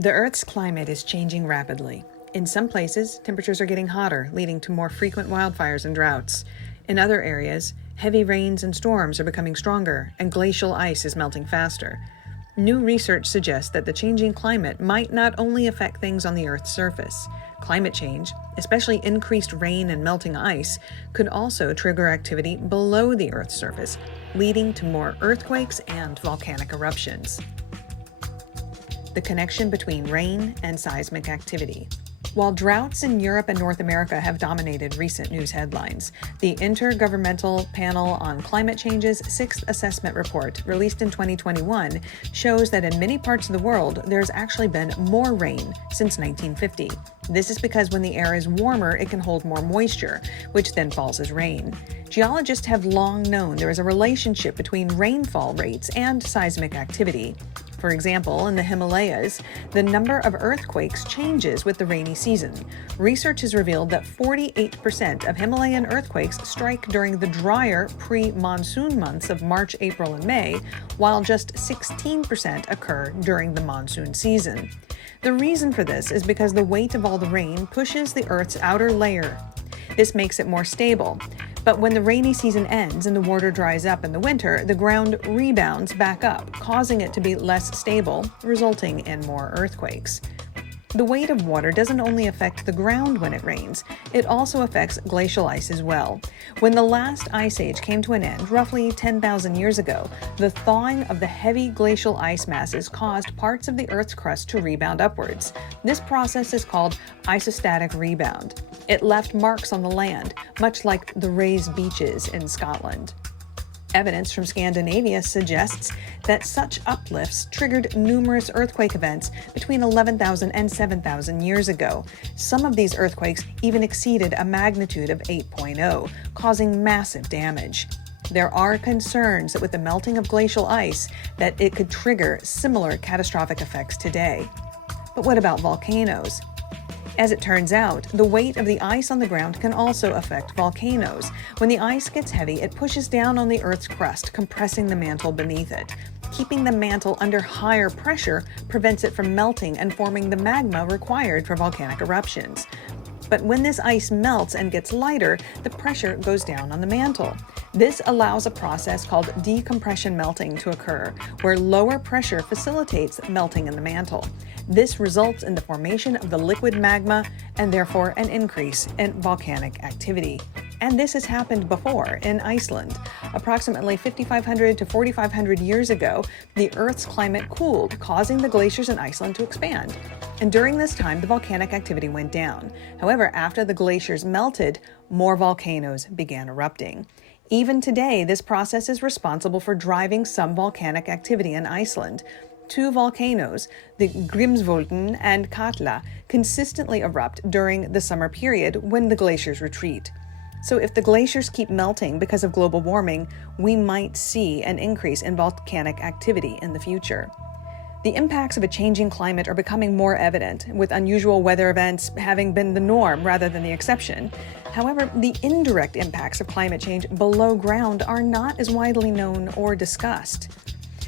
The Earth's climate is changing rapidly. In some places, temperatures are getting hotter, leading to more frequent wildfires and droughts. In other areas, heavy rains and storms are becoming stronger, and glacial ice is melting faster. New research suggests that the changing climate might not only affect things on the Earth's surface. Climate change, especially increased rain and melting ice, could also trigger activity below the Earth's surface, leading to more earthquakes and volcanic eruptions. The connection between rain and seismic activity. While droughts in Europe and North America have dominated recent news headlines, the Intergovernmental Panel on Climate Change's sixth assessment report, released in 2021, shows that in many parts of the world, there's actually been more rain since 1950. This is because when the air is warmer, it can hold more moisture, which then falls as rain. Geologists have long known there is a relationship between rainfall rates and seismic activity. For example, in the Himalayas, the number of earthquakes changes with the rainy season. Research has revealed that 48% of Himalayan earthquakes strike during the drier pre-monsoon months of March, April, and May, while just 16% occur during the monsoon season. The reason for this is because the weight of all the rain pushes the Earth's outer layer. This makes it more stable. But when the rainy season ends and the water dries up in the winter, the ground rebounds back up, causing it to be less stable, resulting in more earthquakes. The weight of water doesn't only affect the ground when it rains, it also affects glacial ice as well. When the last ice age came to an end, roughly 10,000 years ago, the thawing of the heavy glacial ice masses caused parts of the Earth's crust to rebound upwards. This process is called isostatic rebound. It left marks on the land, much like the raised beaches in Scotland. Evidence from Scandinavia suggests that such uplifts triggered numerous earthquake events between 11,000 and 7,000 years ago. Some of these earthquakes even exceeded a magnitude of 8.0, causing massive damage. There are concerns that with the melting of glacial ice, that it could trigger similar catastrophic effects today. But what about volcanoes? As it turns out, the weight of the ice on the ground can also affect volcanoes. When the ice gets heavy, it pushes down on the Earth's crust, compressing the mantle beneath it. Keeping the mantle under higher pressure prevents it from melting and forming the magma required for volcanic eruptions. But when this ice melts and gets lighter, the pressure goes down on the mantle. This allows a process called decompression melting to occur, where lower pressure facilitates melting in the mantle. This results in the formation of the liquid magma and therefore an increase in volcanic activity. And this has happened before in Iceland. Approximately 5,500 to 4,500 years ago, the Earth's climate cooled, causing the glaciers in Iceland to expand. And during this time, the volcanic activity went down. However, after the glaciers melted, more volcanoes began erupting. Even today, this process is responsible for driving some volcanic activity in Iceland. Two volcanoes, the Grímsvötn and Katla, consistently erupt during the summer period when the glaciers retreat. So if the glaciers keep melting because of global warming, we might see an increase in volcanic activity in the future. The impacts of a changing climate are becoming more evident, with unusual weather events having been the norm rather than the exception. However, the indirect impacts of climate change below ground are not as widely known or discussed.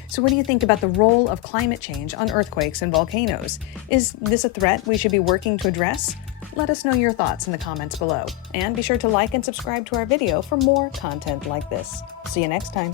So what do you think about the role of climate change on earthquakes and volcanoes? Is this a threat we should be working to address? Let us know your thoughts in the comments below. And be sure to like and subscribe to our video for more content like this. See you next time.